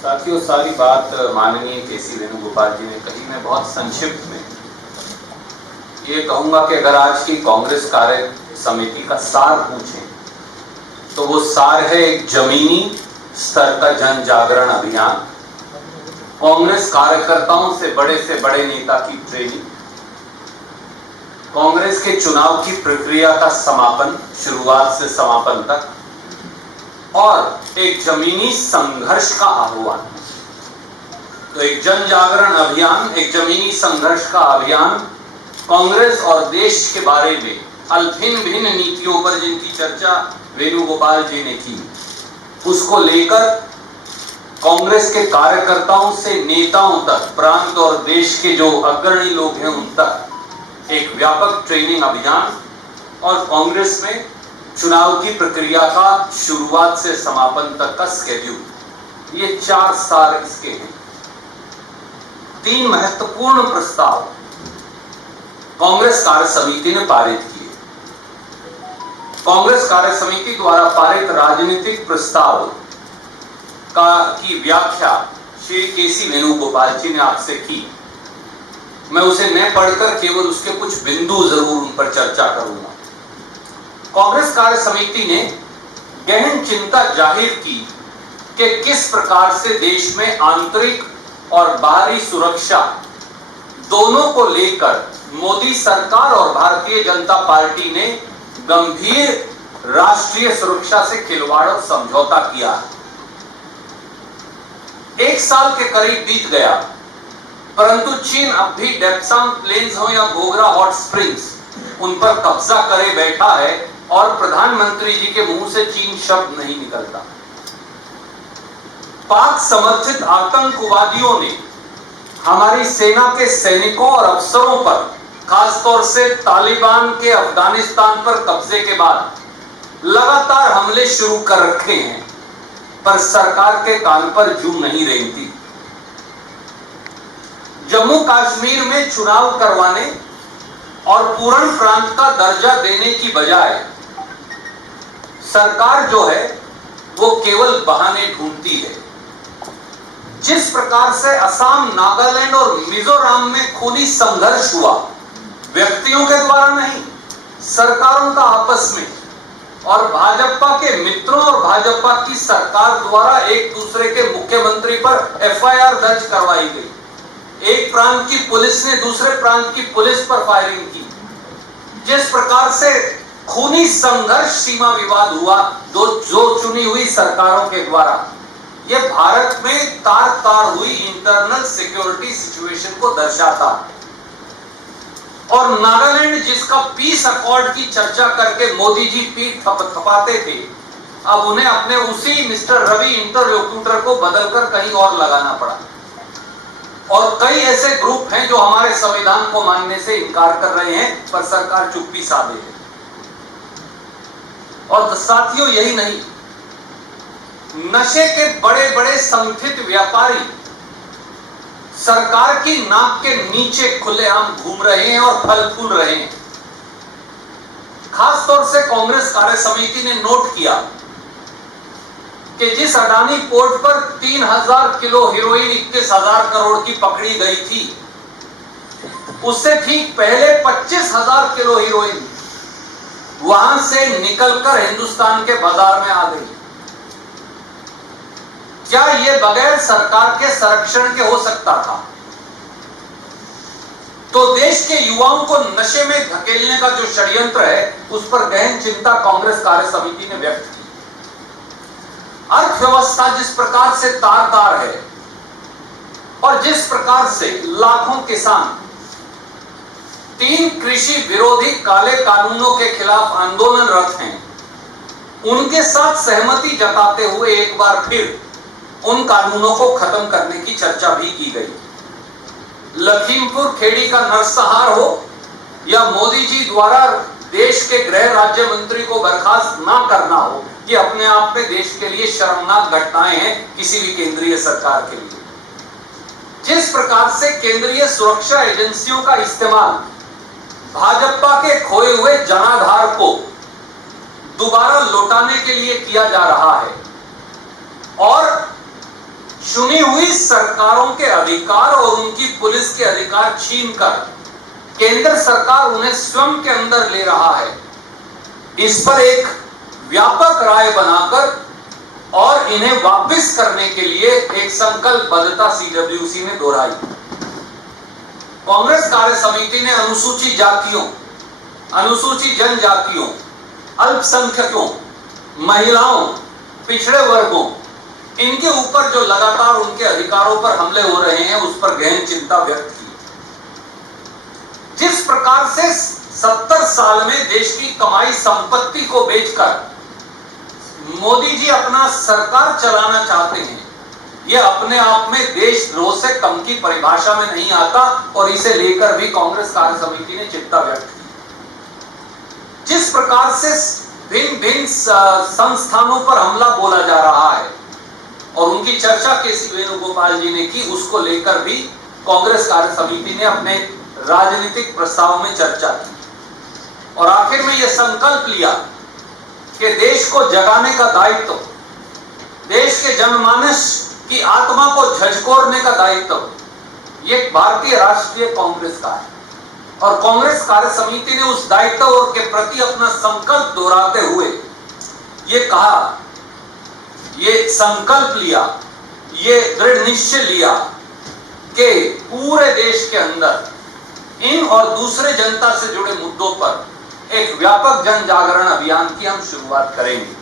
साथियों, सारी बात माननीय केसी वेणुगोपाल जी ने कही। मैं बहुत संक्षिप्त में ये कहूंगा कि अगर आज की कांग्रेस कार्य समिति का सार पूछें तो वो सार है एक जमीनी स्तर का जन जागरण अभियान, कांग्रेस कार्यकर्ताओं से बड़े नेता की ट्रेनिंग, कांग्रेस के चुनाव की प्रक्रिया का समापन, शुरुआत से समापन तक, और एक जमीनी संघर्ष का आह्वान। तो एक जन जागरण अभियान, एक जमीनी संघर्ष का अभियान, कांग्रेस और देश के बारे में भिन्न भिन्न नीतियों पर जिनकी चर्चा वेणुगोपाल जी ने की, उसको लेकर कांग्रेस के कार्यकर्ताओं से नेताओं तक, प्रांत और देश के जो अग्रणी लोग हैं उन तक एक व्यापक ट्रेनिंग अभियान, और कांग्रेस में चुनाव की प्रक्रिया का शुरुआत से समापन तक का स्केड्यूल। ये 4 सार इसके हैं। 3 महत्वपूर्ण प्रस्ताव कांग्रेस कार्य समिति ने पारित किए। कांग्रेस कार्य समिति द्वारा पारित राजनीतिक प्रस्ताव की व्याख्या श्री केसी वेणुगोपाल जी ने आपसे की। मैं उसे न पढ़कर केवल उसके कुछ बिंदु जरूर उन पर चर्चा करूंगा। कांग्रेस कार्य समिति ने गहन चिंता जाहिर की कि किस प्रकार से देश में आंतरिक और बाहरी सुरक्षा दोनों को लेकर मोदी सरकार और भारतीय जनता पार्टी ने गंभीर राष्ट्रीय सुरक्षा से खिलवाड़ और समझौता किया। 1 साल के करीब बीत गया, परंतु चीन अब भी डेप्सांग प्लेन्स हो या गोगरा हॉट स्प्रिंग्स, उन पर कब्जा करे बैठा है और प्रधानमंत्री जी के मुंह से चीन शब्द नहीं निकलता। पाक समर्थित आतंकवादियों ने हमारी सेना के सैनिकों और अफसरों पर, खासतौर से तालिबान के अफगानिस्तान पर कब्जे के बाद लगातार हमले शुरू कर रखे हैं, पर सरकार के कान पर जू नहीं रेंगती। जम्मू कश्मीर में चुनाव करवाने और पूर्ण प्रांत का दर्जा देने की बजाय सरकार जो है वो केवल बहाने ढूंढती है। जिस प्रकार से असम, नागालैंड और मिजोरम में खूनी संघर्ष हुआ, व्यक्तियों के द्वारा नहीं, सरकारों का आपस में, और भाजपा के मित्रों और भाजपा की सरकार द्वारा एक दूसरे के मुख्यमंत्री पर एफआईआर दर्ज करवाई गई। एक प्रांत की पुलिस ने दूसरे प्रांत की पुलिस पर फायरिंग की। जिस प्रकार से खूनी संघर्ष, सीमा विवाद हुआ जो चुनी हुई सरकारों के द्वारा, यह भारत में तार हुई इंटरनल सिक्योरिटी सिचुएशन को दर्शाता। और नागालैंड जिसका पीस अकॉर्ड की चर्चा करके मोदी जी पीठ थपथपाते थे, अब उन्हें अपने उसी मिस्टर रवि इंटरलोक्यूटर को बदलकर कहीं और लगाना पड़ा। और कई ऐसे ग्रुप हैं जो हमारे संविधान को मानने से इनकार कर रहे हैं, पर सरकार चुप्पी साधे है। और साथियों, यही नहीं, नशे के बड़े संगठित व्यापारी सरकार की नाक के नीचे खुलेआम घूम रहे हैं और फल फूल रहे हैं। खासतौर से कांग्रेस कार्य समिति ने नोट किया कि जिस अडानी पोर्ट पर 3000 किलो हेरोइन 21,000 करोड़ की पकड़ी गई थी, उससे ठीक पहले 25,000 किलो हेरोइन वहां से निकलकर हिंदुस्तान के बाजार में आ गई। क्या यह बगैर सरकार के संरक्षण के हो सकता था? तो देश के युवाओं को नशे में धकेलने का जो षड्यंत्र है, उस पर गहन चिंता कांग्रेस कार्य समिति ने व्यक्त की। अर्थव्यवस्था जिस प्रकार से तार है और जिस प्रकार से लाखों किसान 3 कृषि विरोधी काले कानूनों के खिलाफ आंदोलनरत हैं, उनके साथ सहमति जताते हुए एक बार फिर उन कानूनों को खत्म करने की चर्चा भी की गई। लखीमपुर खेड़ी का नरसंहार हो या मोदी जी द्वारा देश के गृह राज्य मंत्री को बर्खास्त ना करना हो, ये अपने आप में देश के लिए शर्मनाक घटनाएं हैं किसी भी केंद्रीय सरकार के लिए। जिस प्रकार से केंद्रीय सुरक्षा एजेंसियों का इस्तेमाल भाजपा के खोए हुए जनाधार को दोबारा लौटाने के लिए किया जा रहा है, और चुनी हुई सरकारों के अधिकार और उनकी पुलिस के अधिकार छीनकर केंद्र सरकार उन्हें स्वयं के अंदर ले रहा है, इस पर एक व्यापक राय बनाकर और इन्हें वापस करने के लिए एक संकल्पबद्धता सीडब्ल्यूसी ने दोहराई। कांग्रेस कार्य समिति ने अनुसूचित जातियों, अनुसूचित जनजातियों, अल्पसंख्यकों, महिलाओं, पिछड़े वर्गों, इनके ऊपर जो लगातार उनके अधिकारों पर हमले हो रहे हैं उस पर गहन चिंता व्यक्त की। जिस प्रकार से 70 साल में देश की कमाई संपत्ति को बेचकर मोदी जी अपना सरकार चलाना चाहते हैं, यह अपने आप में देशद्रोह से कम की परिभाषा में नहीं आता और इसे लेकर भी कांग्रेस कार्य समिति ने चिंता व्यक्त की। जिस प्रकार से भिन्न भिन्न संस्थानों पर हमला बोला जा रहा है और उनकी चर्चा केसी वेणुगोपाल जी ने की, उसको लेकर भी कांग्रेस कार्य समिति ने अपने राजनीतिक प्रस्ताव में चर्चा की और आखिर में यह संकल्प लिया कि देश को जगाने का दायित्व, देश के जनमानस की आत्मा को झकझोरने का दायित्व ये भारतीय राष्ट्रीय कांग्रेस का है। और कांग्रेस कार्य समिति ने उस दायित्व के प्रति अपना संकल्प दोहराते हुए ये कहा, ये संकल्प लिया, ये दृढ़ निश्चय लिया कि पूरे देश के अंदर इन और दूसरे जनता से जुड़े मुद्दों पर एक व्यापक जन जागरण अभियान की हम शुरुआत करेंगे।